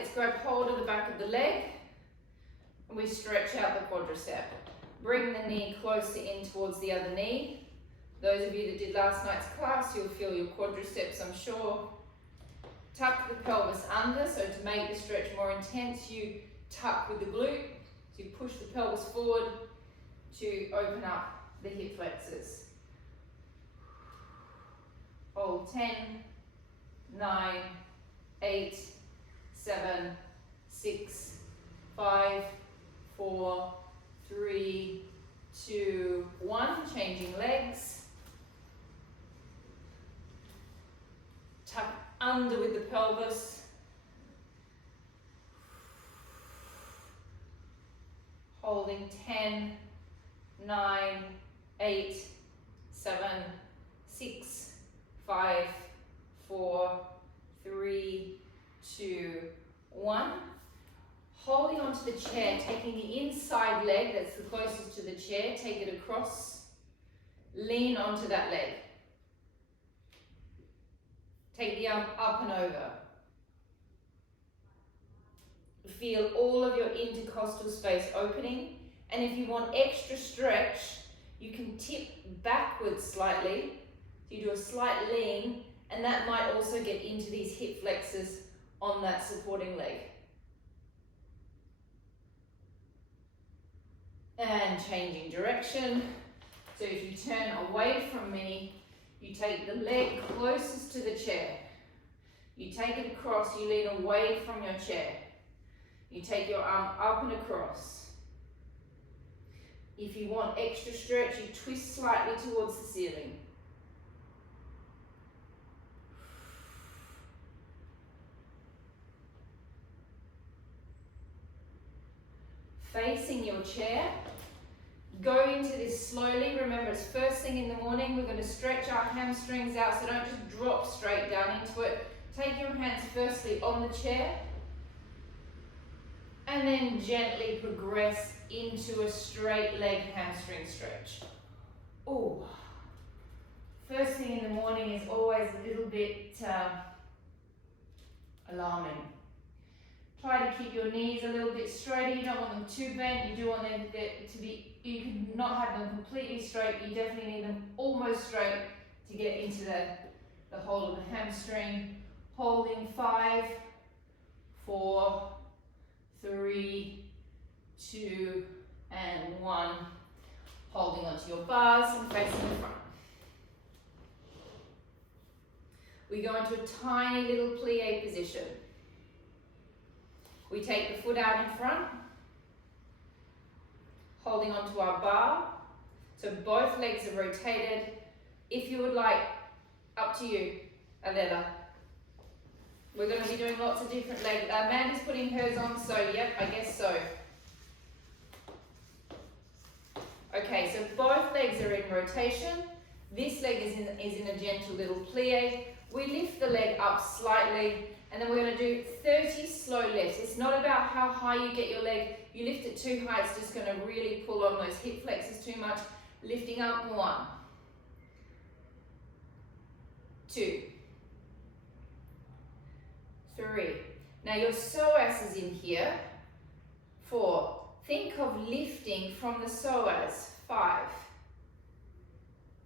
let's grab hold of the back of the leg and we stretch out the quadricep. Bring the knee closer in towards the other knee. Those of you that did last night's class, you'll feel your quadriceps, I'm sure. Tuck the pelvis under, so to make the stretch more intense, you tuck with the glute. So you push the pelvis forward to open up the hip flexors. Hold 10, 9, 8, 7, 6, 5, 4, 3, 2, 1. Changing legs. Tuck under with the pelvis. Holding 10, 9, 8, 7, 6, 5, 4, 3, 2, 1. Holding onto the chair, taking the inside leg that's the closest to the chair, take it across, lean onto that leg. Take the arm up and over. Feel all of your intercostal space opening, and if you want extra stretch, you can tip backwards slightly. So you do a slight lean, and that might also get into these hip flexors on that supporting leg. And changing direction. So if you turn away from me, you take the leg closest to the chair. You take it across, you lean away from your chair. You take your arm up and across. If you want extra stretch, you twist slightly towards the ceiling. Facing your chair. Go into this slowly. Remember, it's first thing in the morning. We're going to stretch our hamstrings out, so don't just drop straight down into it. Take your hands firstly on the chair, and then gently progress into a straight leg hamstring stretch. Oh, first thing in the morning is always a little bit alarming. Try to keep your knees a little bit straighter. You don't want them too bent. You do want them to be, you can not have them completely straight. You definitely need them almost straight to get into the whole of the hamstring. Holding 5, 4, 3, 2, and 1. Holding onto your bars and facing the front. We go into a tiny little plie position. We take the foot out in front, holding onto our bar. So both legs are rotated. If you would like, up to you, Adela. We're going to be doing lots of different legs. Amanda's putting hers on, so yep, I guess so. Okay, so both legs are in rotation. This leg is in a gentle little plie. We lift the leg up slightly, and then we're going to do 30 slow lifts. It's not about how high you get your leg. You lift it too high, it's just going to really pull on those hip flexors too much. Lifting up, 1, 2, 3. Now your psoas is in here. 4. Think of lifting from the psoas. 5,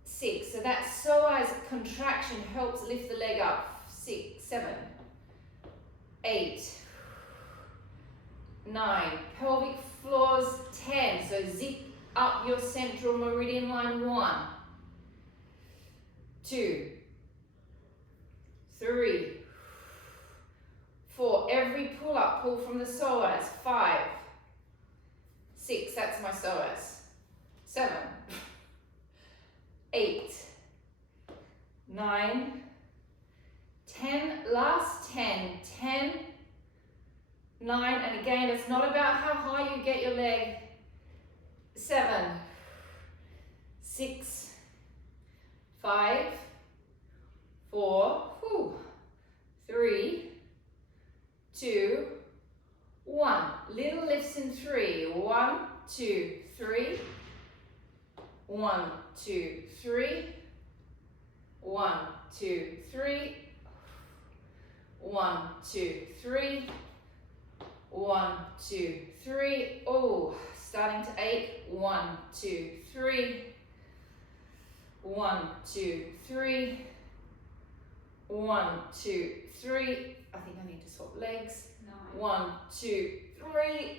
6. So that psoas contraction helps lift the leg up. 6, 7, 8, 9. Pelvic floors. 10. So zip up your central meridian line. 1, 2, 3, 4. Every pull up, pull from the psoas. 5, 6. That's my psoas. 7, 8, 9, 10. Last 10. 10, 9, and again, it's not about how high you get your leg. 7, 6, 5, 4, 3, 2, 1. Little lifts in 3. 1, 2, 3. 1, 2, 3. 1, 2, 3. 1, 2, 3. 1, 2, 3. Oh, starting to ache. 1, 2, 3. 1, 2, 3. 1, 2, 3. I think I need to swap legs. 1, 2, 3.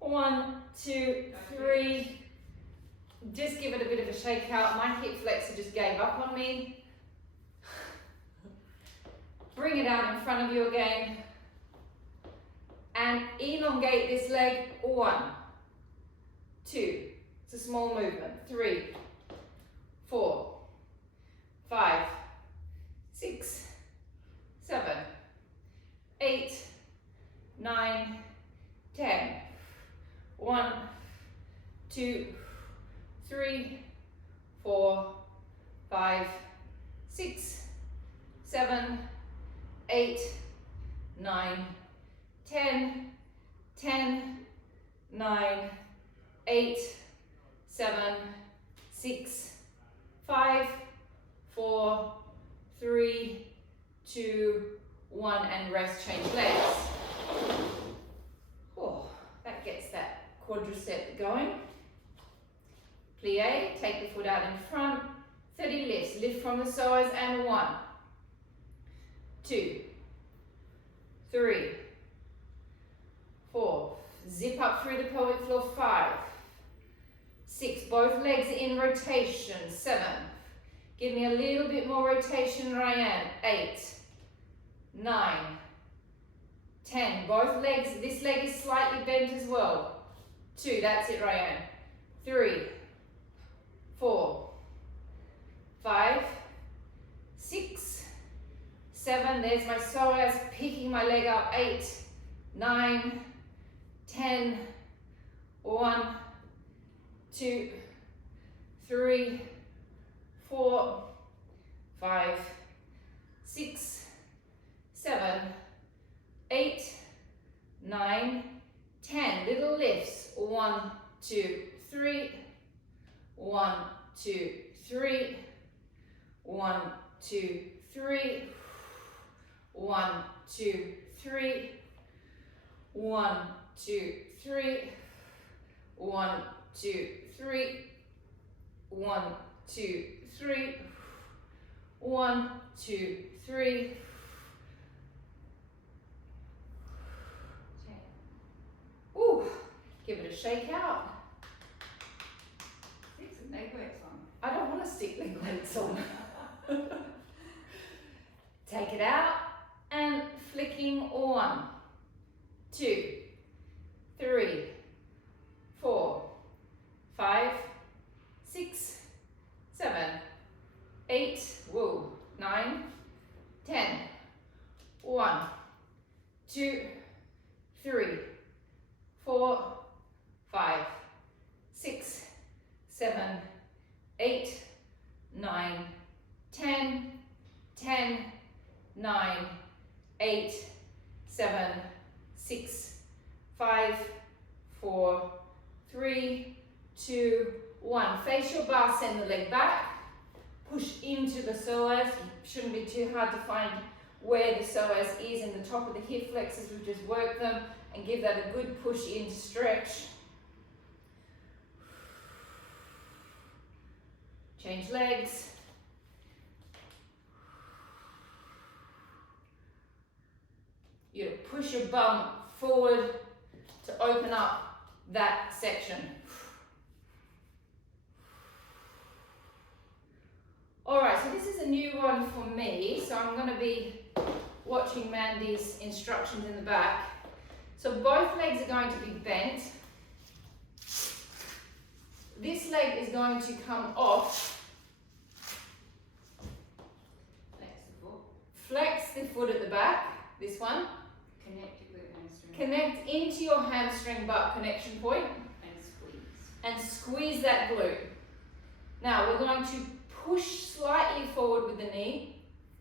1, 2, 3. Just give it a bit of a shake out. My hip flexor just gave up on me. Bring it out in front of you again. And elongate this leg. 1, 2. It's a small movement. 3, 4, 5, 6, 7, 8, 9, 10. 1, 2, 3, 4, 5, 6, 7, 8, 9, 10, 10, 9, 8, 7, 6, 5, 4, 3, 2, 1, and rest, change legs. Oh, that gets that quadricep going. Plie, take the foot out in front, 30 lifts, lift from the psoas, and 1, 2, 3, 4, zip up through the pelvic floor, 5, 6, both legs in rotation, 7, give me a little bit more rotation, Ryan, 8, 9, 10, both legs, this leg is slightly bent as well, 2, that's it, Ryan, 3, 4, 5, 6, 7, there's my psoas, picking my leg up, 8, 9, 10, 1, 2, 3, 4, 5, 6, 7, 8, 9, 10, little lifts, 1, 2, 3, 1, 2, 3, 1, 2, 3, 1, 2, 3, 1, 2, 3, 1, 2, 3, 1, 2, 3, 1, 2, 3. Ooh, give it a shake out. Stick some leg weights on. I don't want to stick leg weights on. Take it out and flicking 1, 2, 3, 4, 5, 6, 7, 8, whoa, 9, 10, 1, 2, 3, 4, 5, 6, 7, 8, 9, 10, 10, 9, 8, 7, 6, 5, 4, 3, 2, 1. Face your bar, send the leg back. Push into the psoas. It shouldn't be too hard to find where the psoas is in the top of the hip flexors. We've just worked them and give that a good push in, stretch. Change legs. You push your bum forward to open up that section. Alright, so this is a new one for me, so I'm going to be watching Mandy's instructions in the back. So both legs are going to be bent. This leg is going to come off. Flex the foot. Flex the foot at the back, this one. Connect your glute hamstring. Connect into your hamstring butt connection point. And squeeze. And squeeze that glute. Now we're going to push slightly forward with the knee.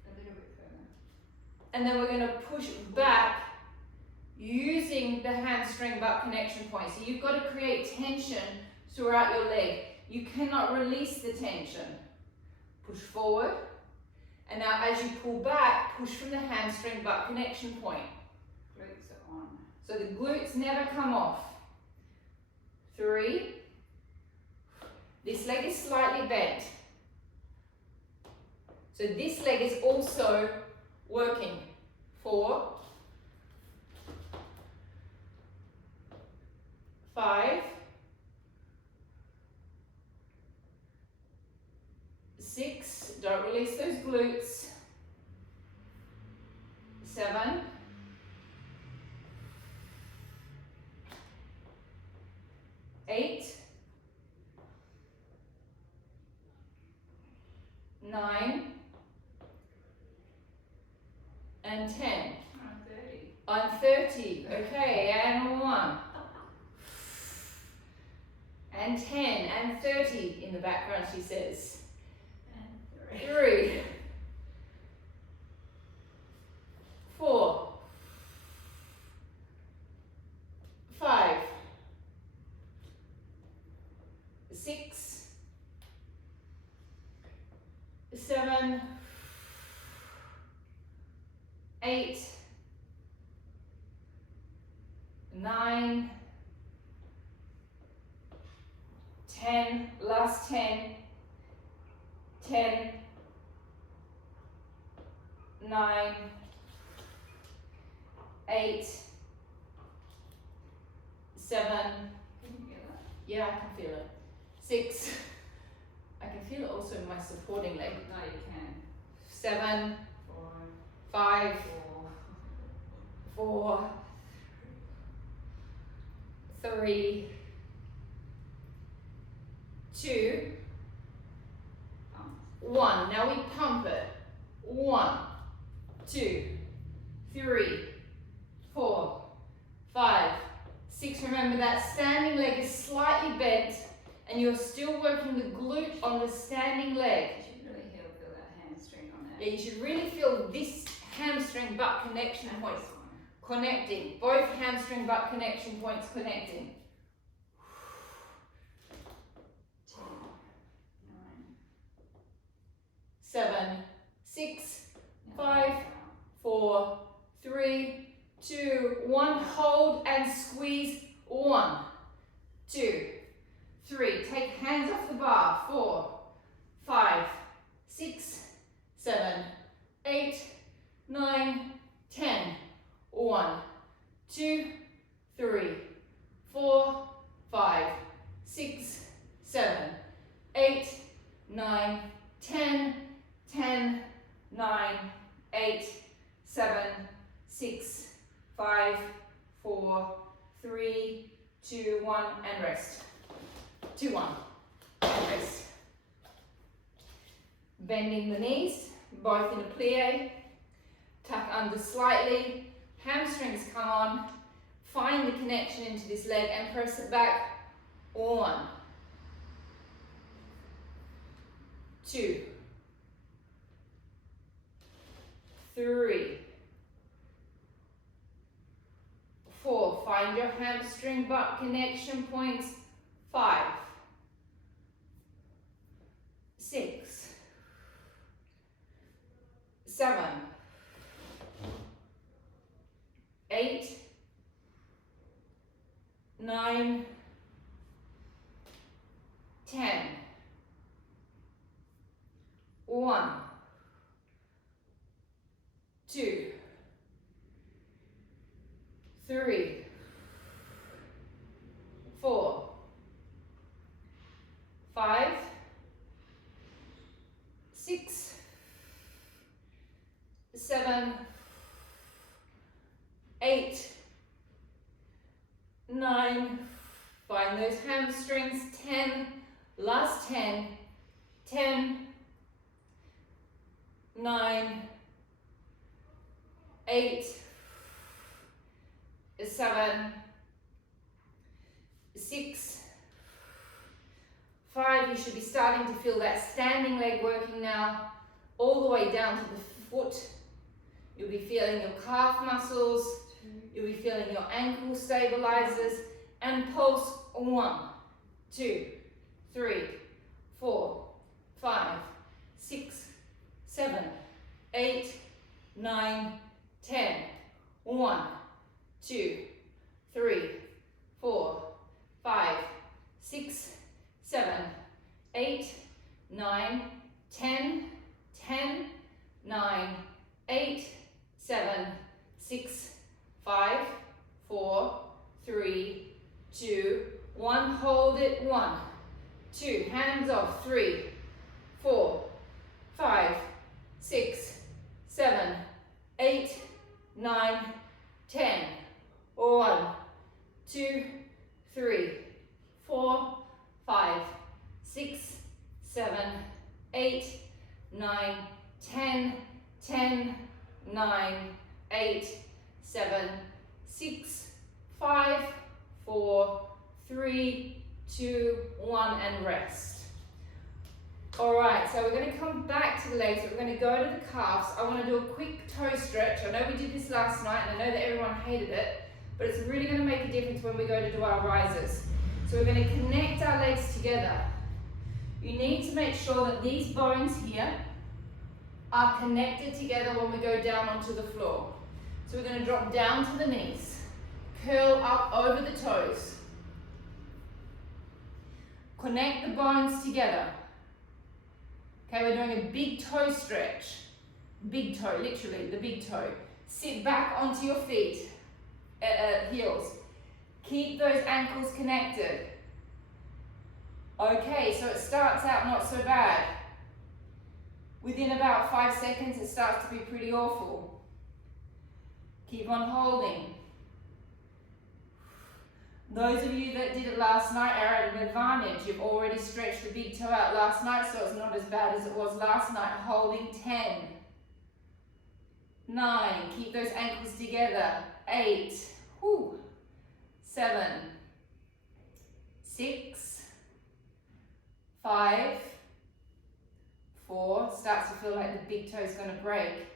A little bit further. And then we're going to push back using the hamstring butt connection point. So you've got to create tension throughout your leg. You cannot release the tension. Push forward. And now as you pull back, push from the hamstring butt connection point. Glutes are on. So the glutes never come off. 3. This leg is slightly bent. So this leg is also working. 4. 5. 6. Don't release those glutes. 7. 8. 9. And 10. I'm 30. I'm 30. Okay, and 1. And 10 and 30 in the background, she says. And 3. 3. 4. 5. 6. 7. 8. 9. 10. Last 10. 10. 9. 8. 7. Can you hear that? Yeah, I can feel it. 6. I can feel it also in my supporting leg. No, you can. 7. 4. 5. 4. 4. 3. 2. 1. Now we pump it. 1, 2, 3, 4, 5, 6. Remember that standing leg is slightly bent and you're still working the glute on the standing leg. You should really feel that hamstring on that. Yeah, you should really feel this hamstring butt connection And points this one. connecting. Both hamstring butt connection points connecting. 10, 9. 7, 6, Now 5, 4, 3, 2, 1. Hold and squeeze. 1, 2, 3. Take hands off the bar. 4, 5, 6, 7, 8, 9, 10. 1, 2, 3, 4, 5, 6, 7, 8, 9, 10, 10, 9, 8, 7, 6, 5, 4, 3, 2, 1, and rest. 2, 1, and rest. Bending the knees, both in a plie. Tuck under slightly. Hamstrings come on. Find the connection into this leg and press it back. 1, 2, 3, 4. Find your hamstring butt connection points. 5, 6, 7, 8, 9, 10. 1, 2, 3, 4, 5, 6, 7, 8, 9. Find those hamstrings. 10. Last 10. 10, 9, 8, 7, 6, 5. You should be starting to feel that standing leg working now, all the way down to the foot. You'll be feeling your calf muscles, you'll be feeling your ankle stabilizers, and pulse. 1, 2, 3, 4, 5, 6, 7, 8, 9, 10. 1, 2, 3, 4, 5, 6, 7, 8, 9, 10, 10, 9, 8, 7, 6, 5, 4, 3, 2, 1. Hold it. 1, 2. Hands off. 3, 4, 5, 6, 7, 8, 9, 10. 1, 2, 3, 4, 5, 6, 7, 8, 9, 10, 10, 9, 8, 7, 6, 5, 4, 3, 2, 1, and rest. Alright, so we're going to come back to the legs, we're going to go to the calves. I want to do a quick toe stretch. I know we did this last night and I know that everyone hated it, but it's really going to make a difference when we go to do our risers. So we're going to connect our legs together. You need to make sure that these bones here are connected together when we go down onto the floor. So we're going to drop down to the knees, curl up over the toes, connect the bones together. Okay, we're doing a big toe stretch. Big toe, literally, the big toe. Sit back onto your feet, heels. Keep those ankles connected. Okay, so it starts out not so bad. Within about 5 seconds, it starts to be pretty awful. Keep on holding. Those of you that did it last night are at an advantage. You've already stretched the big toe out last night, so it's not as bad as it was last night. Holding. 10, 9, keep those ankles together. 8, 7, 6, 5, 4, starts to feel like the big toe is going to break.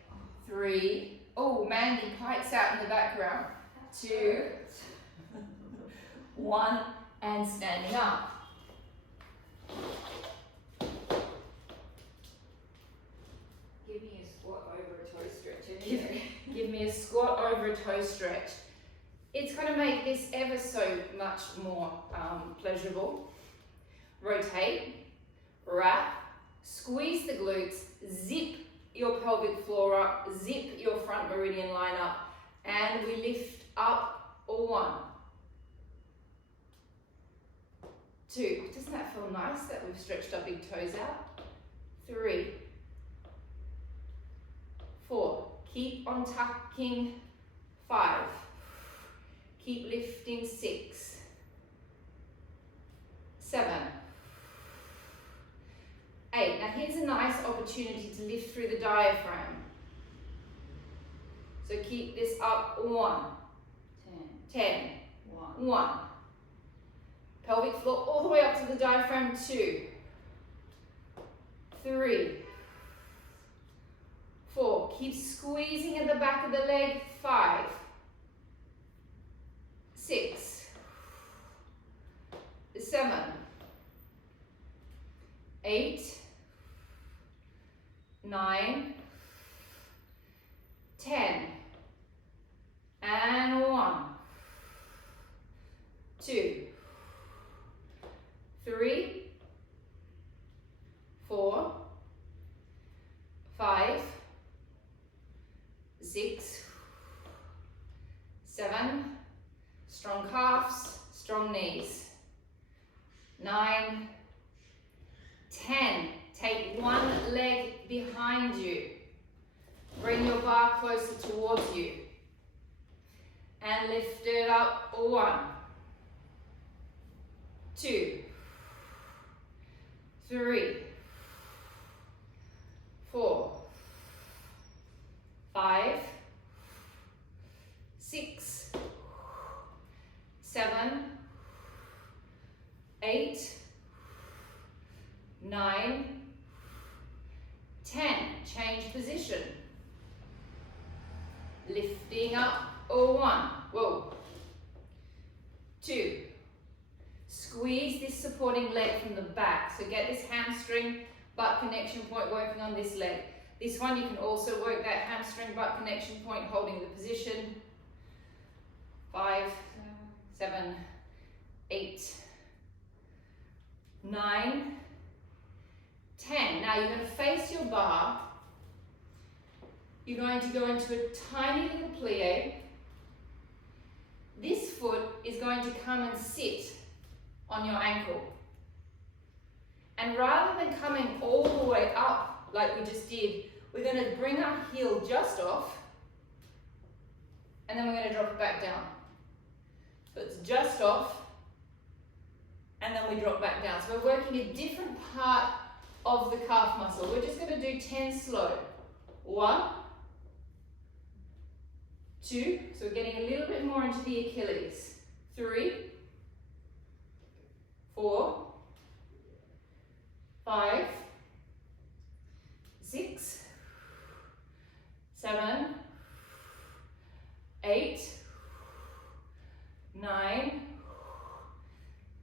3, oh, Mandy pikes out in the background. 2, 1, and standing up. Give me a squat over a toe stretch. Give me a squat over a toe stretch. It's going to make this ever so much more pleasurable. Rotate, wrap, squeeze the glutes, zip your pelvic floor up, zip your front meridian line up, and we lift up. 1, 2, doesn't that feel nice that we've stretched our big toes out? 3, 4, keep on tucking. 5, keep lifting. 6, 7, 8. Now here's a nice opportunity to lift through the diaphragm. So keep this up. 1, 10, 1. Pelvic floor all the way up to the diaphragm. 2, 3, 4. Keep squeezing at the back of the leg. 5, 6, 7, 8, 9, 10, and 1, 2, 3, 4, 5, 6, 7, strong calves, strong knees. 9, 10. Take one leg behind you. Bring your bar closer towards you. And lift it up. 1, 2, 3, 4, 5, 6, 7, 8, 9, 10. Change position. Lifting up. 1, 2. Squeeze this supporting leg from the back. So get this hamstring butt connection point working on this leg. This one you can also work that hamstring butt connection point holding the position. 5, 7, 8, 9, 10. Now you're going to face your bar. You're going to go into a tiny little plie. This foot is going to come and sit on your ankle. And rather than coming all the way up like we just did, we're going to bring our heel just off, and then we're going to drop it back down. So it's just off, and then we drop back down. So we're working a different part of the calf muscle. We're just going to do 10 slow. 1, 2, so we're getting a little bit more into the Achilles. 3, 4, 5, 6, 7, 8, 9,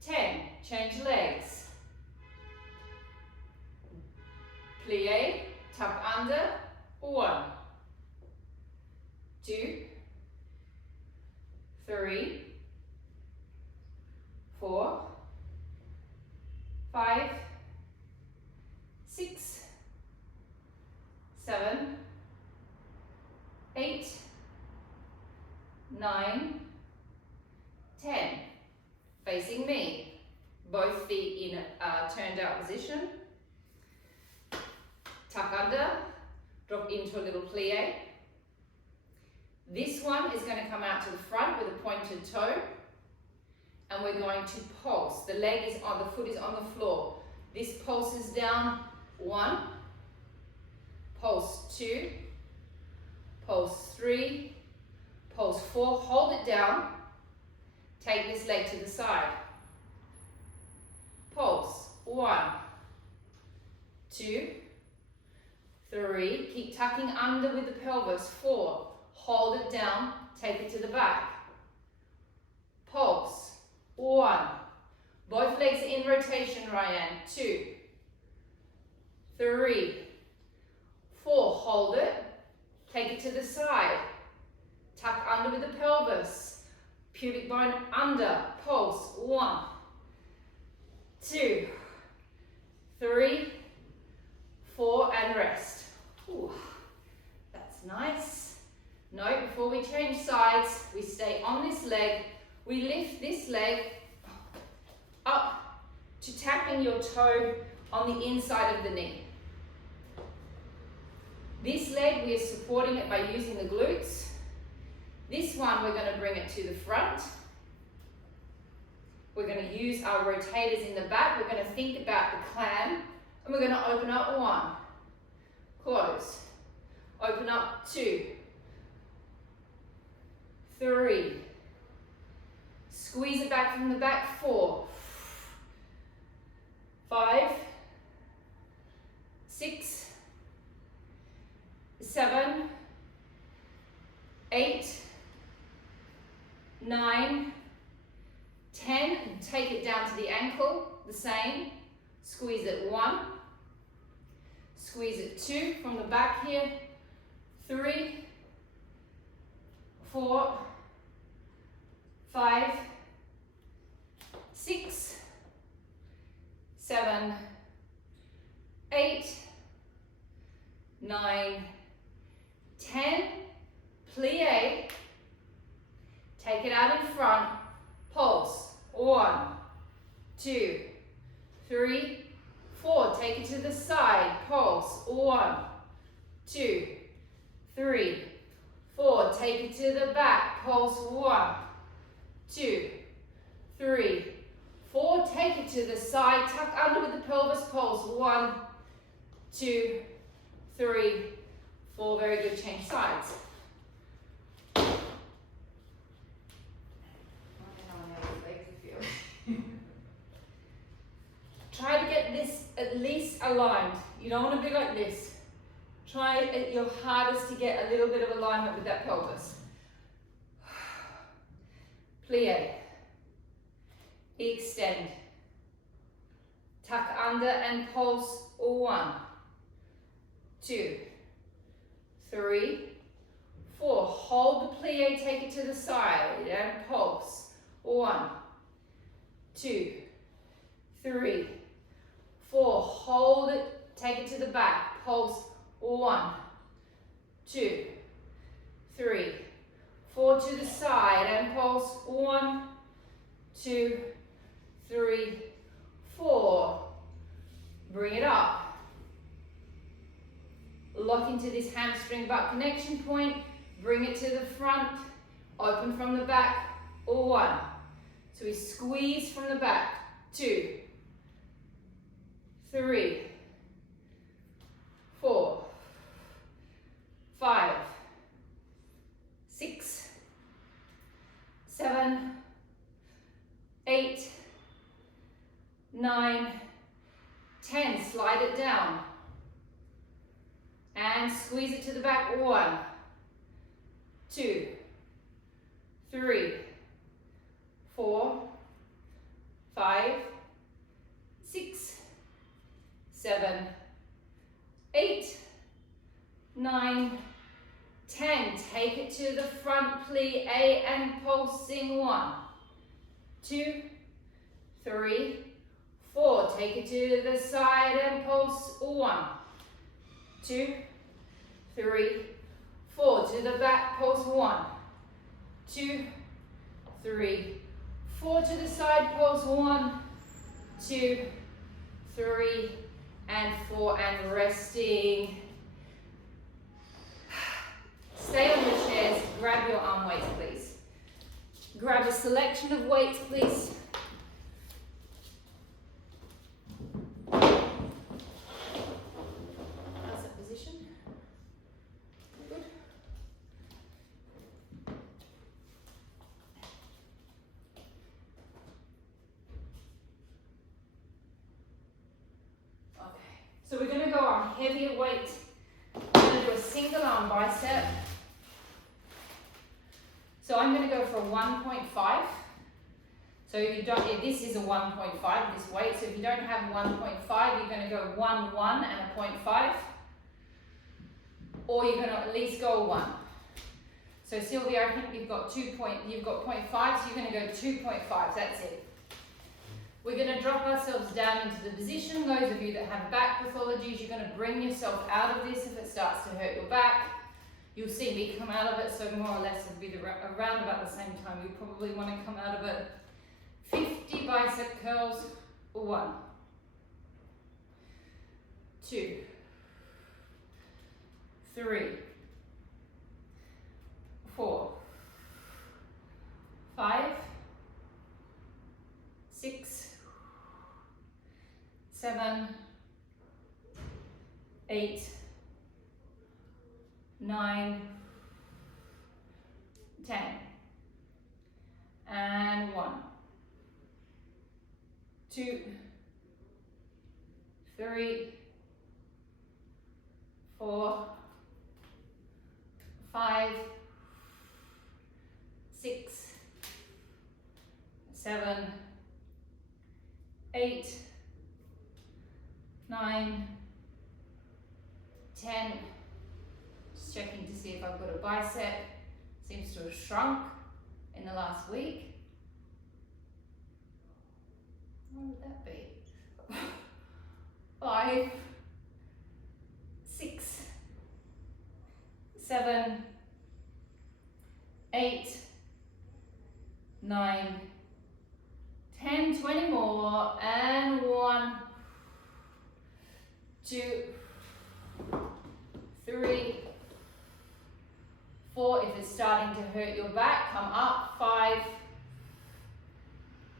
10. Change legs. Plie, tuck under. 1, 2, 3, 4, 5, 6, 7, 8, 9, 10. Facing me. Both feet in a turned out position. Tuck under, drop into a little plie. This one is going to come out to the front with a pointed toe, and we're going to pulse. The leg is on, the foot is on the floor. This pulses down. 1, pulse 2, pulse 3, pulse 4. Hold it down. Take this leg to the side. Pulse. 1, 2, 3. Keep tucking under with the pelvis. 4. Hold it down. Take it to the back. Pulse. 1. Both legs in rotation, Ryan. 2, 3, 4. Hold it. Take it to the side. Tuck under with the pelvis. Pubic bone under. Pulse. 1, 2, 3, 4, and rest. Ooh, that's nice. No, before we change sides, we stay on this leg. We lift this leg up to tapping your toe on the inside of the knee. This leg, we are supporting it by using the glutes. This one, we're going to bring it to the front. We're going to use our rotators in the back. We're going to think about the clam, and we're going to open up. 1, close, open up. 2, 3, squeeze it back from the back. 4, 5, 6, 7, 8, 9, 10, and take it down to the ankle, the same. Squeeze it. 1, squeeze it. 2 from the back here. 3, 4, 5, 6, 7, 8, 9, 10. Plie. Take it out in front. Pulse. 1, 2, 3, 4. Take it to the side. Pulse. 1, 2, 3, 4. Take it to the back. Pulse. 1, 2, 3, 4. Take it to the side. Tuck under with the pelvis. Pulse. 1, 2, 3, 4. Very good. Change sides. Try to get this at least aligned. You don't want to be like this. Try at your hardest to get a little bit of alignment with that pelvis. Plie. Extend. Tuck under and pulse. 1, 2, 3, 4. Hold the plie, take it to the side and pulse. 1, 2, 3, 4. Hold it, take it to the back. Pulse. 1, 2, 3, 4 to the side and pulse. 1, 2, 3, 4. Bring it up. Lock into this hamstring butt connection point. Bring it to the front. Open from the back. 1. So we squeeze from the back. 2, 3, 4, 5, 6, 7, 8, 9, 10. Slide it down. And squeeze it to the back. 1, 2, 3, 4, 5, 6, 7, 8, 9, 10. Take it to the front, plie and pulsing. 1, 2, 3, 4. Take it to the side and pulse. 1, 2, 3, 4. To the back, pulse. 1, 2, 3, 4. To the side, pulse. 1, 2, 3, and 4. And resting. Stay on your chairs. Grab your arm weights, please. Grab a selection of weights, please. How's that position? Good. Okay, so we're going to go on heavier weight. We're going to do a single arm bicep. So I'm going to go for a 1.5. So if you don't, this is a 1.5, this weight. So if you don't have 1.5, you're going to go 1, 1 and a 0.5. Or you're going to at least go 1. So Sylvia, I think you've got 0.5, so you're going to go 2.5. That's it. We're going to drop ourselves down into the position. Those of you that have back pathologies, you're going to bring yourself out of this if it starts to hurt your back. You'll see me come out of it, so more or less it'll be around about the same time. You probably want to come out of it. 50 bicep curls. 1, 2, 3, 4, 5, 6, 7, 8, 9, 10, and 1, 2, 3, 4, 5, 6, 7, 8, 9, 10. Just checking to see if I've got a bicep. Seems to have shrunk in the last week. What would that be? 5, 6, 7, 8, 9, 10, 20 more, and 1, 2, 3, 4. If it's starting to hurt your back, come up. 5,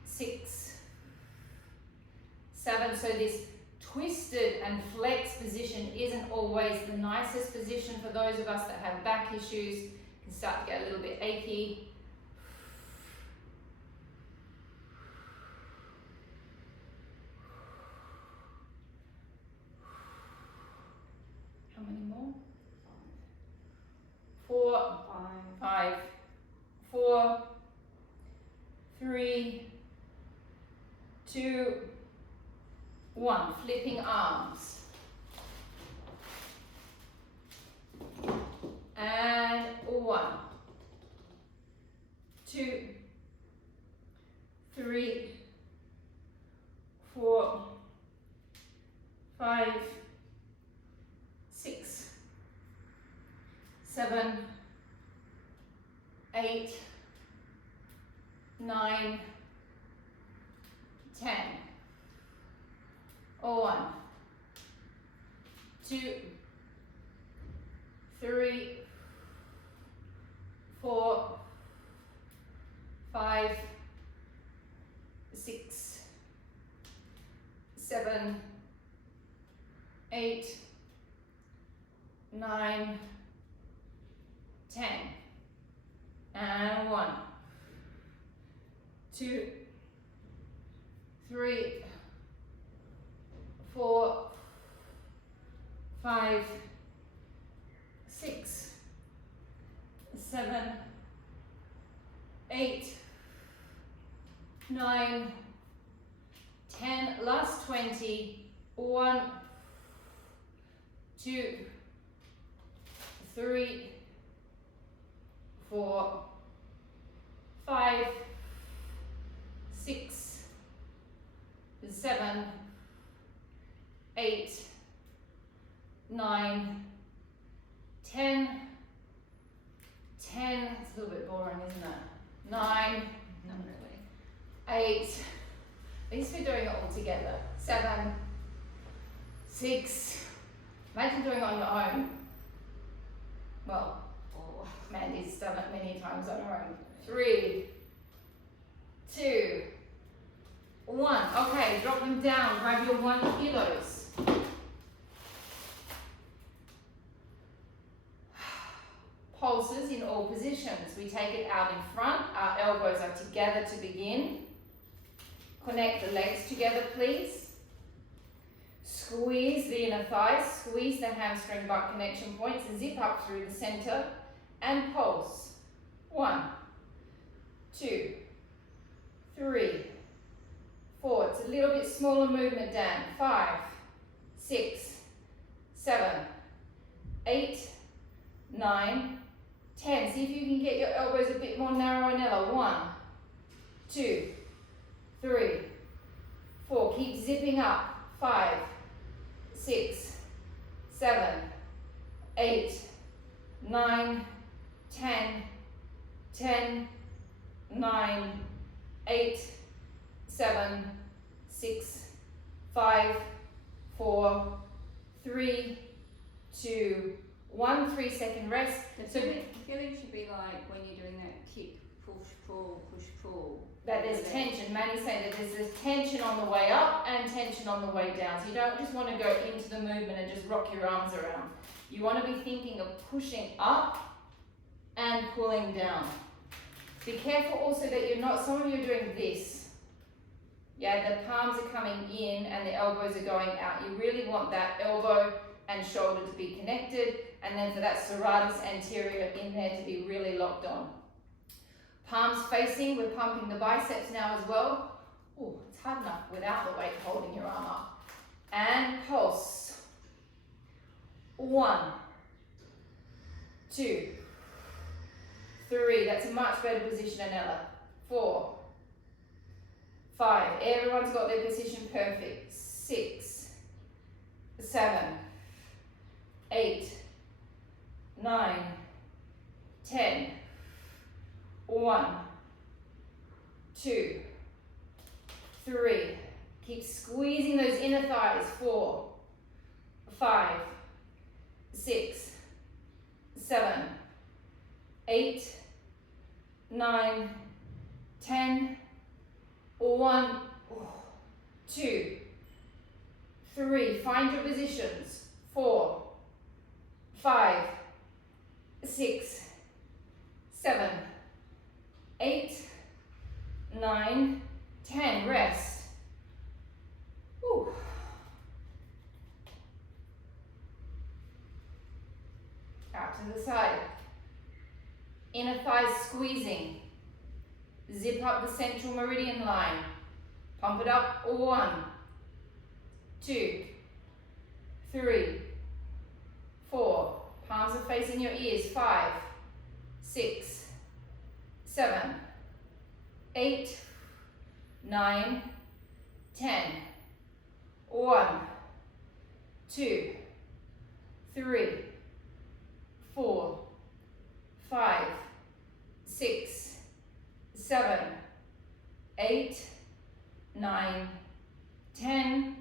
6, 7. So this twisted and flexed position isn't always the nicest position for those of us that have back issues. It can start to get a little bit achy. How many more? 4, 5, 4, 3, 2, 1. Flipping arms. And 1, 2, 8, 9, 10. 1, 2, 3, 4, 5, 6, 7, 8, 9, 10. And 1, 2, 3, 4, 5, 6, 7, 8, 9, 10. Last 20. 1, 2, 3, 4, 5, 6, 7, 8, 9, 10. 10. It's a little bit boring, isn't it? 9, Not really. 8. At least we're doing it all together. 7, 6. Imagine doing it on your own. Well, Mandy's done it many times on her own. 3, 2, 1. Okay, drop them down. Grab your 1 kilos. Pulses in all positions. We take it out in front. Our elbows are together to begin. Connect the legs together, please. Squeeze the inner thighs. Squeeze the hamstring butt connection points. Zip up through the center and pulse. 1, 2, 3, 4. It's a little bit smaller movement, Dan. 5, 6, 7, 8, 9, 10. See if you can get your elbows a bit more narrow and Ella. 1, 2, 3, 4. Keep zipping up. 5, 6, 7, 8, 9, 10, 10, 9, 8, 7, 6, 5, 4, 3, 2, 1. 3-second rest. The feeling should be like when you're doing that kick, push, pull, push, pull. That there's tension. Maddie's saying that there's this tension on the way up and tension on the way down. So you don't just want to go into the movement and just rock your arms around. You want to be thinking of pushing up and pulling down. Be careful also that you're not, some of you are doing this. Yeah, the palms are coming in and the elbows are going out. You really want that elbow and shoulder to be connected, and then for that serratus anterior in there to be really locked on. Palms facing, we're pumping the biceps now as well. Oh, it's hard enough without the weight holding your arm up. And pulse. 1, 2, 3. That's a much better position, Anella. 4, 5. Everyone's got their position perfect. 6, 7, 8, 9, 10. 1, 2, 3. Keep squeezing those inner thighs. 4, 5, 6, 7, 8, 9, 10. 1, 2, 3. Find your positions. 4, 5, 6, 7, 8, 9, 10. Rest. Whew. Out to the side. Inner thighs squeezing. Zip up the central meridian line. Pump it up. 1, 2, 3, 4. Palms are facing your ears. 5, 6, 7, 8, 9, 10. 1, 2, 3, 4, 5, 6, 7, 8, 9, 10,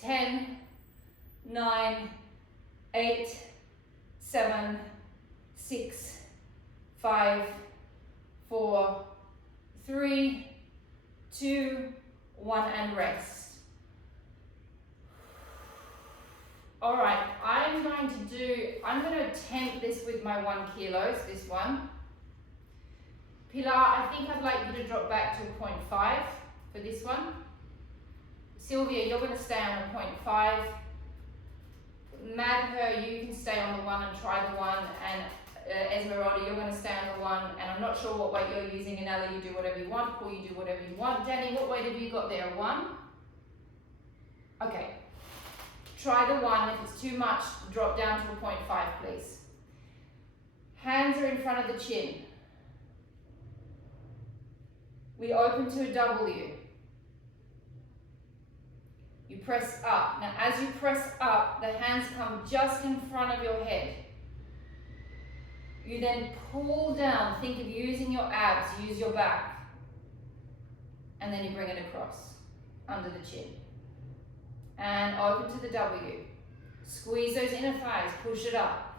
10, 9, 8, 7, 6, 5, 4, 3, 2, 1, and rest. All right, I'm going to attempt this with my 1 kilos, this one. Pilar, I think I'd like you to drop back to a 0.5 for this one. Sylvia, you're going to stay on a 0.5. Madher, you can stay on the 1 and try the 1. And Esmeralda, you're going to stay on the 1. And I'm not sure what weight you're using. Anella, you do whatever you want. Paul, you do whatever you want. Danny, what weight have you got there? 1? Okay. Try the 1. If it's too much, drop down to a 0.5, please. Hands are in front of the chin. We open to a W. You press up. Now, as you press up, the hands come just in front of your head. You then pull down. Think of using your abs. Use your back. And then you bring it across under the chin. And open to the W. Squeeze those inner thighs. Push it up.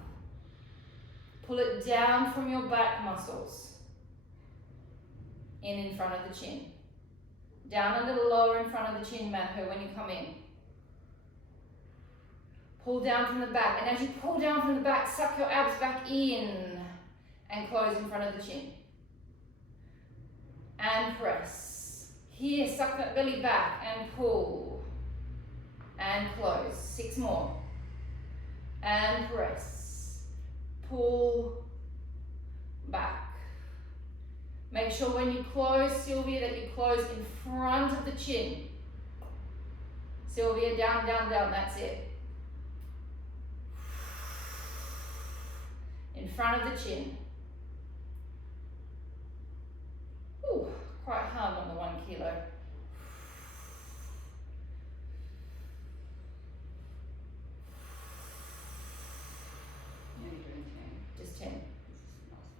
Pull it down from your back muscles. In front of the chin. Down a little lower in front of the chin, Madhu, when you come in. Pull down from the back. And as you pull down from the back, suck your abs back in. And close in front of the chin. And press. Here, suck that belly back and pull. And close. 6 more. And press. Pull. Back. Make sure when you close, Sylvia, that you close in front of the chin. Sylvia, down, down, down. That's it. In front of the chin. Ooh, quite hard on the 1 kilo. Just 10.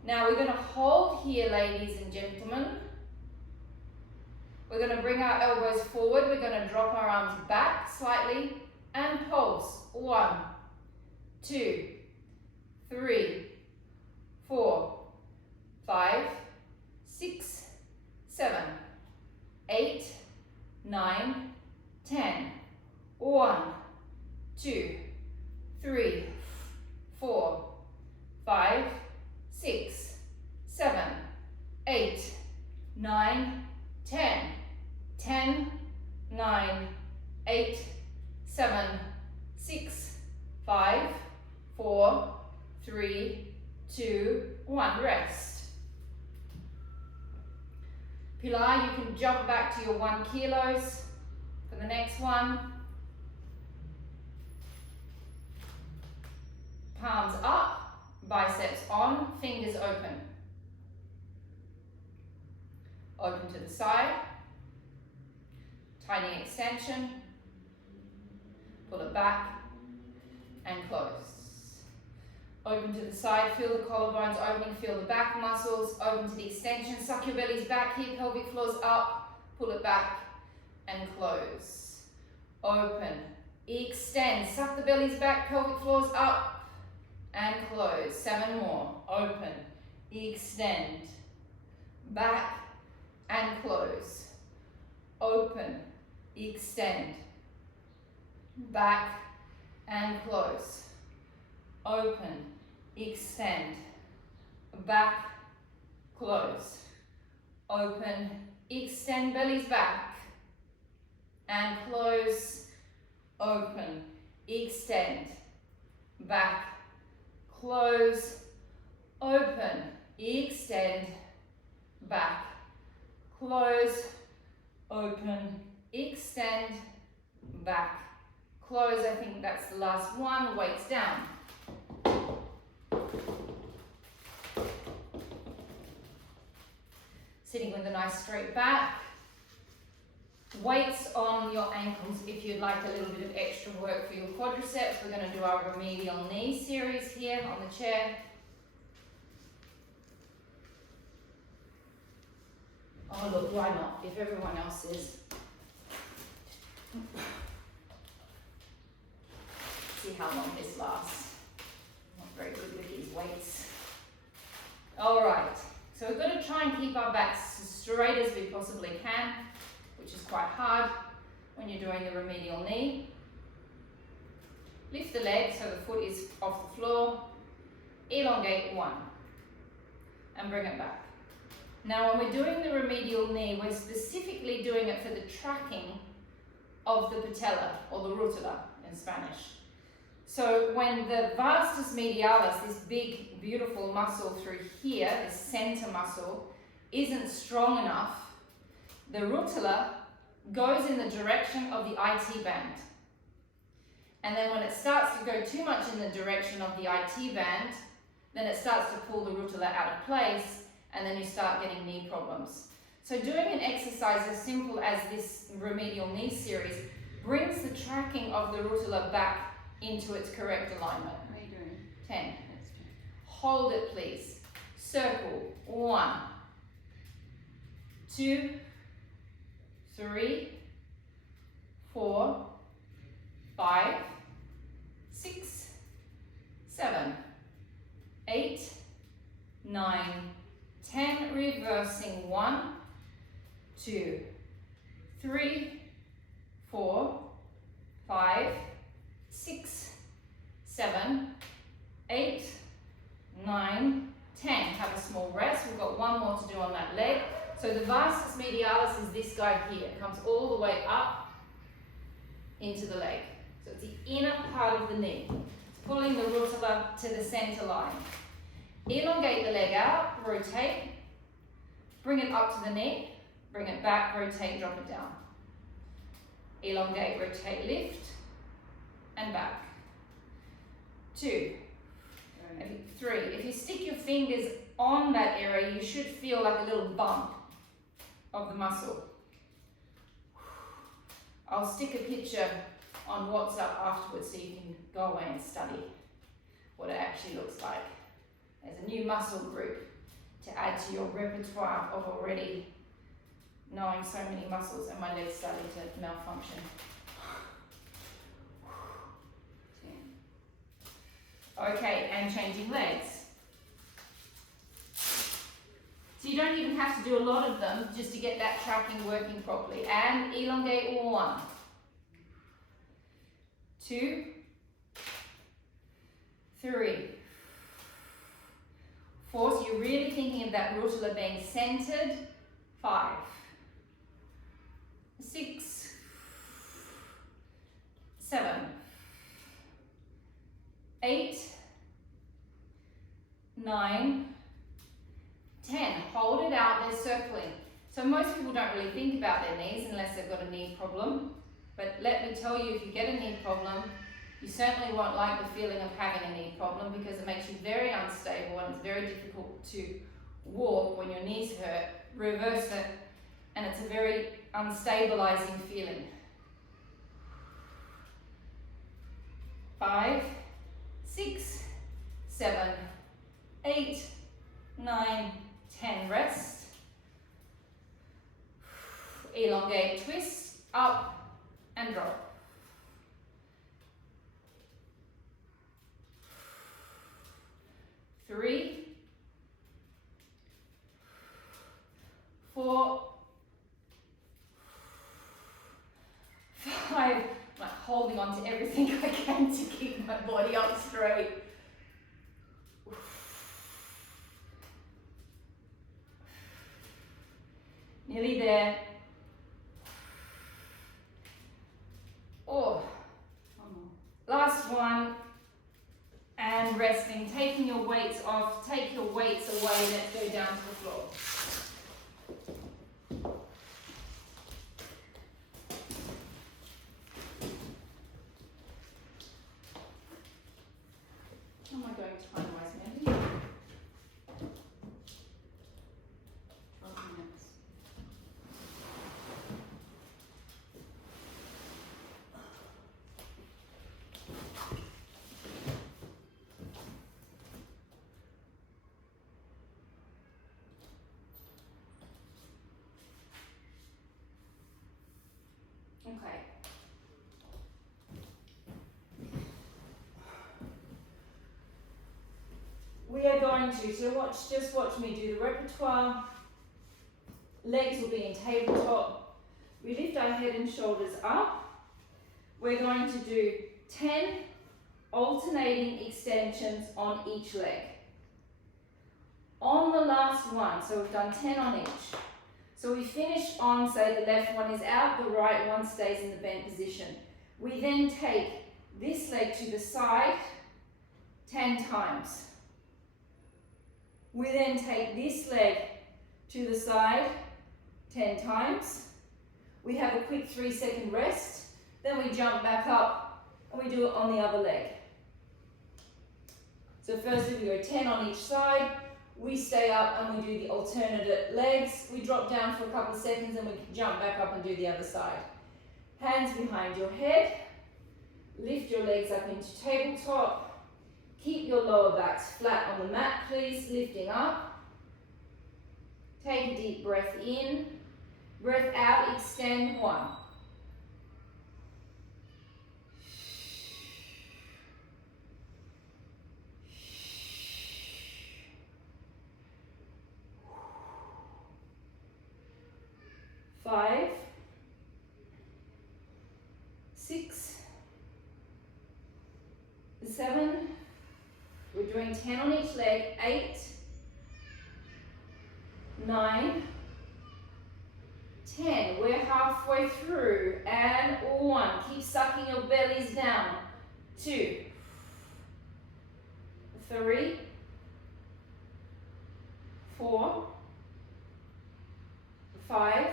Now we're going to hold here, ladies and gentlemen. We're going to bring our elbows forward. We're going to drop our arms back slightly and pulse. 1, 2, 3, 4, 5, 6, 7, 8, 9, 10. 1, 2, 3, 4, 5, 6, 7, 8, 9, 10. 10, 9, 8, 7, 6, 5, 4, 3, 2, 1. Rest. Pilar, you can jump back to your 1 kilos for the next one. Palms up, biceps on, fingers open. Open to the side. Tiny extension. Pull it back and close. Open to the side, feel the collarbones open, feel the back muscles, open to the extension, suck your bellies back here, pelvic floors up, pull it back and close. Open, extend, suck the bellies back, pelvic floors up and close. 7 more. Open, extend, back and close. Open, extend, back and close. Open, extend, back, close. Open, extend, bellies back and close. Open, extend, back, close. Open, extend, back, close. Open, extend, back, close. I think that's the last one. Weights down. Sitting with a nice straight back. Weights on your ankles if you'd like a little bit of extra work for your quadriceps. We're going to do our remedial knee series here on the chair. Oh look, why not? If everyone else is. See how long this lasts. Not very good with these weights. All right, so we've got to try and keep our backs as straight as we possibly can, which is quite hard when you're doing the remedial knee. Lift the leg so the foot is off the floor. Elongate 1 and bring it back. Now when we're doing the remedial knee, we're specifically doing it for the tracking of the patella, or the rotula in Spanish. So when the vastus medialis, this big beautiful muscle through here, the center muscle, isn't strong enough, the rotula goes in the direction of the IT band. And then when it starts to go too much in the direction of the IT band, then it starts to pull the rotula out of place, and then you start getting knee problems. So doing an exercise as simple as this remedial knee series brings the tracking of the rotula back into its correct alignment. How are you doing? 10. That's 10. Hold it, please. Circle. 1, 2, 3, 4, 5, 6, 7, 8, 9, 10. Reversing. 1, 2, 3, 4, 5, 6, 7, 8, 9, 10. Have a small rest. We've got one more to do on that leg. So the vastus medialis is this guy here. It comes all the way up into the leg. So it's the inner part of the knee. It's pulling the rotula to the center line. Elongate the leg out, rotate, bring it up to the knee, bring it back, rotate, drop it down. Elongate, rotate, lift, and back. 2, 3. If you stick your fingers on that area, you should feel like a little bump of the muscle. I'll stick a picture on WhatsApp afterwards so you can go away and study what it actually looks like. There's a new muscle group to add to your repertoire of already knowing so many muscles, and my legs starting to malfunction. 10. Okay, and changing legs. So you don't even have to do a lot of them just to get that tracking working properly. And elongate. 1, 2, 3, 4. So you're really thinking of that rotula being centered. 5, 6, 7, 8, 9, 10. Hold it out, they're circling. So most people don't really think about their knees unless they've got a knee problem. But let me tell you, if you get a knee problem, you certainly won't like the feeling of having a knee problem, because it makes you very unstable and it's very difficult to walk when your knees hurt. Reverse it, and it's a very unstabilizing feeling. 5, 6, 7, 8, 9, 10. Rest. Elongate, twist, up and drop. 3, 4, 5. I'm like holding on to everything I can to keep my body up straight. Nearly there. Oh, last one. And resting, taking your weights off, take your weights away, let's go down to the floor. How am I going time-wise, Mandy? 12 minutes. going to, so just watch me do the repertoire. Legs will be in tabletop. We lift our head and shoulders up. We're going to do 10 alternating extensions on each leg. On the last one, so we've done 10 on each. So we finish on, say the left one is out, the right one stays in the bent position. We then take this leg to the side 10 times. We then take this leg to the side 10 times. We have a quick 3-second rest. Then we jump back up and we do it on the other leg. So firstly we go 10 on each side. We stay up and we do the alternate legs. We drop down for a couple of seconds and we jump back up and do the other side. Hands behind your head. Lift your legs up into tabletop. Keep your lower backs flat on the mat, please, lifting up. Take a deep breath in. Breath out, extend 1. Five, 6, 7, we're doing 10 on each leg, 8, 9, 10, we're halfway through, and 1, keep sucking your bellies down, 2, 3, 4, 5,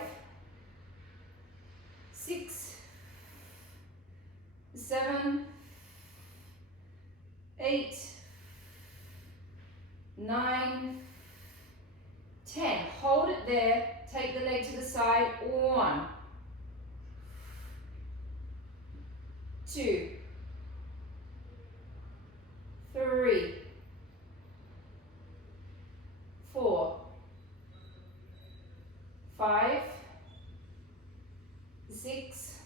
6, 7, 8, 9, 10. Hold it there. Take the leg to the side. 1, 2, 3, 4, 5, 6,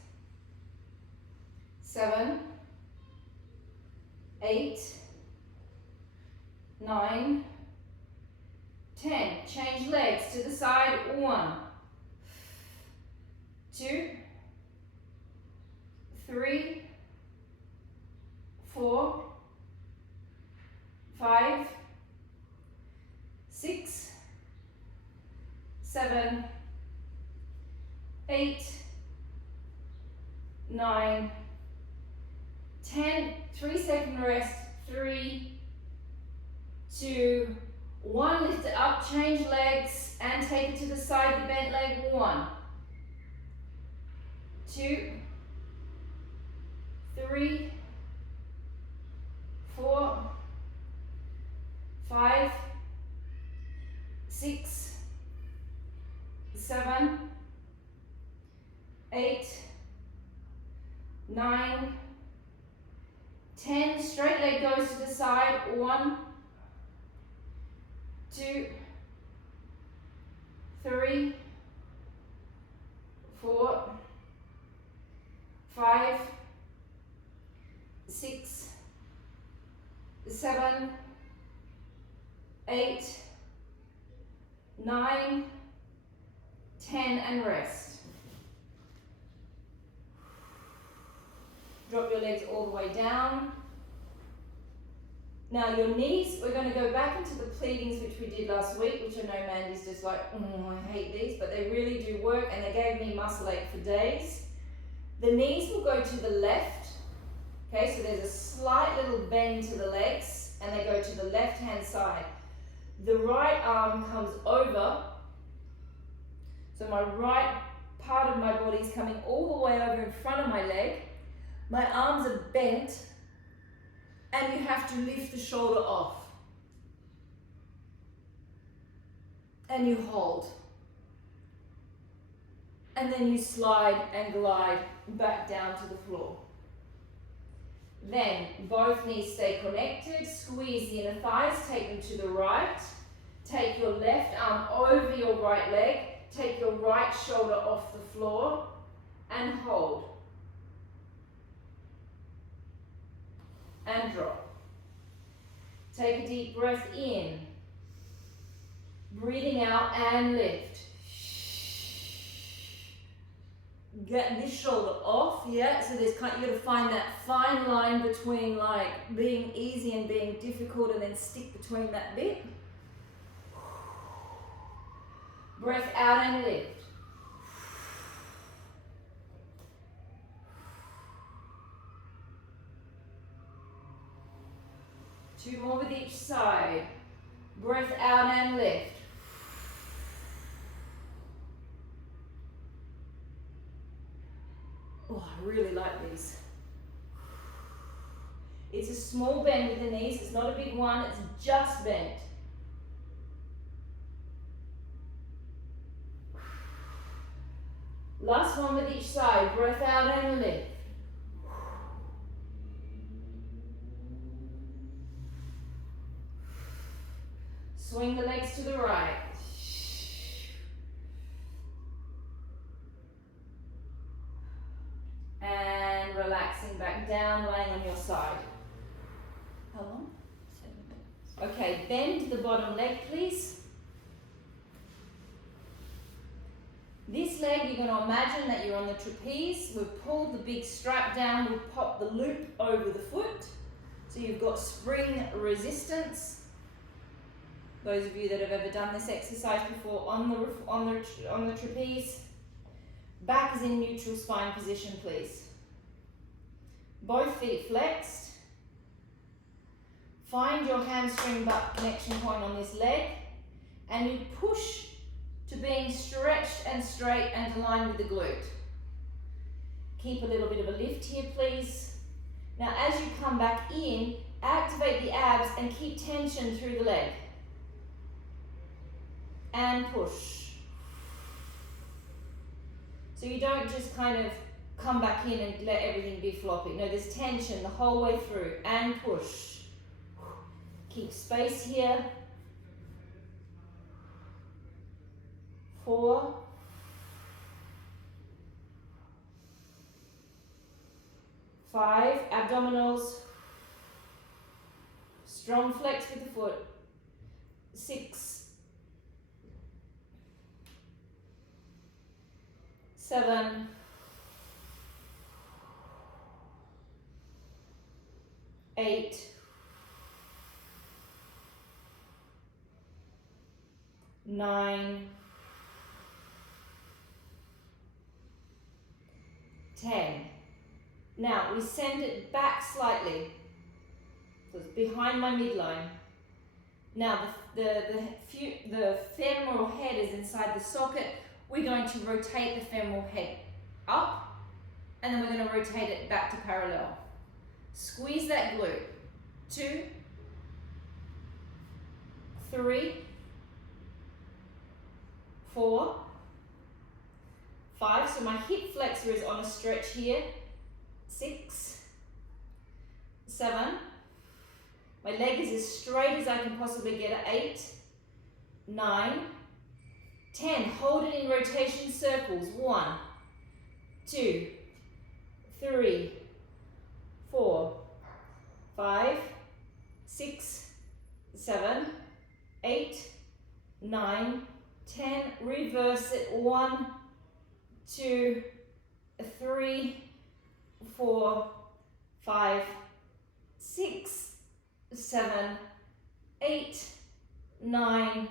7, 8, 9, 10. Change legs to the side. 1, 2, 3, 4, 5, 6, 7, 8, 9, 10, 3-second rest, 3, 2, 1, lift it up, change legs, and take it to the side, the bent leg, 1, 2, 3, 4, 5, 6, 7, 8, 9, 10, straight leg goes to the side, 1, 2, 3, 4, 5, 6, 7, 8, 9, 10, and rest. Drop your legs all the way down. Now your knees, we're going to go back into the pleadings which we did last week, which I know Mandy's just like, I hate these, but they really do work and they gave me muscle ache for days. The knees will go to the left, okay, so there's a slight little bend to the legs and they go to the left hand side. The right arm comes over, so my right part of my body is coming all the way over in front of my leg. My arms are bent and you have to lift the shoulder off. And you hold. And then you slide and glide back down to the floor. Then both knees stay connected, squeeze the inner thighs, take them to the right. Take your left arm over your right leg, take your right shoulder off the floor and hold. And drop. Take a deep breath in Breathing out and lift. Get this shoulder off, yeah, so there's kind of, you got to find that fine line between like being easy and being difficult, and then stick between that bit. Breath out and lift. Two more with each side. Breath out and lift. Oh, I really like these. It's a small bend with the knees. It's not a big one. It's just bent. Last one with each side. Breath out and lift. Swing the legs to the right. And relaxing back down, laying on your side. How long? 7 minutes. Okay, bend the bottom leg, please. This leg, you're going to imagine that you're on the trapeze. We've pulled the big strap down. We've popped the loop over the foot. So you've got spring resistance. Those of you that have ever done this exercise before on the trapeze. Back is in neutral spine position, please. Both feet flexed. Find your hamstring butt connection point on this leg, and you push to being stretched and straight and aligned with the glute. Keep a little bit of a lift here, please. Now, as you come back in, activate the abs and keep tension through the leg. And push. So you don't just kind of come back in and let everything be floppy. No, there's tension the whole way through. And push. Keep space here. 4. 5. Abdominals. Strong flex with the foot. 6. 7. 8. 9. 10. Now we send it back slightly. So it's behind my midline. Now the femoral head is inside the socket. We're going to rotate the femoral head up, and then we're going to rotate it back to parallel. Squeeze that glute. 2, 3, 4, 5. So my hip flexor is on a stretch here. 6, 7. My leg is as straight as I can possibly get it. 8, 9, 10. Hold it in rotation circles. 1, 2, 3, 4, 5, 6, 7, 8, 9, 10. Reverse it. 1, 2, 3, 4, 5, 6, 7, 8, 9,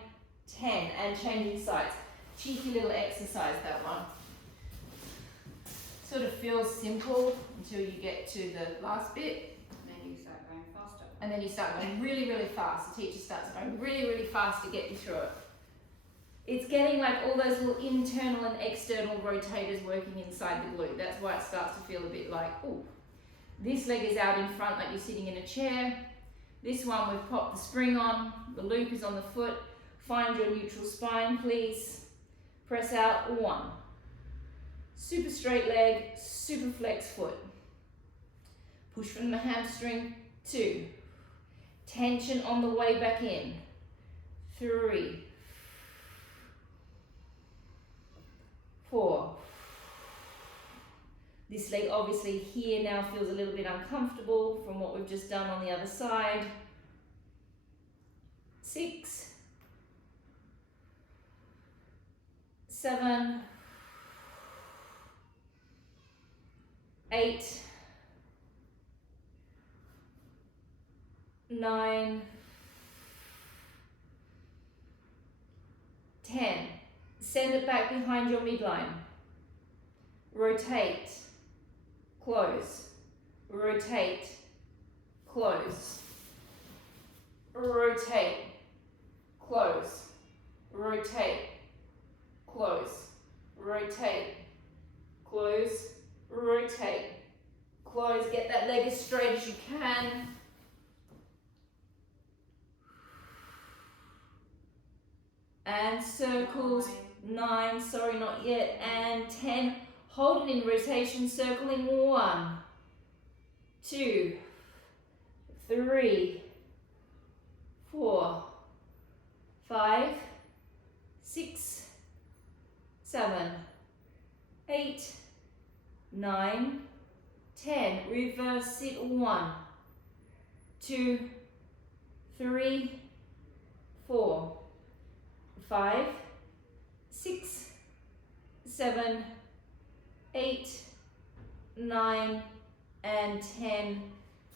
10. And changing sides. Cheeky little exercise, that one. Sort of feels simple until you get to the last bit. And then you start going faster. And then you start going really, really fast. The teacher starts going really, really fast to get you through it. It's getting like all those little internal and external rotators working inside the glute. That's why it starts to feel a bit like, oh, this leg is out in front like you're sitting in a chair. This one we've popped the spring on. The loop is on the foot. Find your neutral spine, please. Press out. 1. Super straight leg, super flex foot. Push from the hamstring. 2. Tension on the way back in. 3. 4. This leg obviously here now feels a little bit uncomfortable from what we've just done on the other side. 6. 7, 8, 9, 10. Send it back behind your midline. Rotate, close, rotate, close, rotate, close, rotate, close, rotate, close, rotate, close. Get that leg as straight as you can. And circles, 9, sorry, not yet, and 10. Hold it in rotation, circling 1, 2, 3, 4, 5, 6, 7, 8, 9, 10. Reverse it. 1, 2, 3, 4, 5, 6, 7, 8, 9, and 10.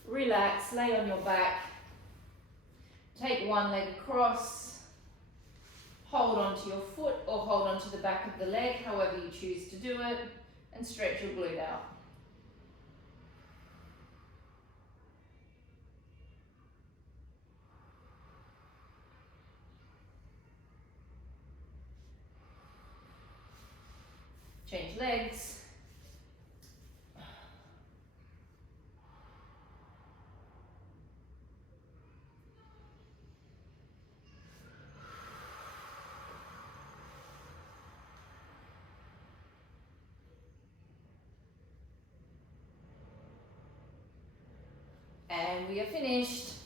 Relax, lay on your back. Take one leg across. Hold onto your foot or hold onto the back of the leg, however you choose to do it, and stretch your glute out. Change legs. And we are finished.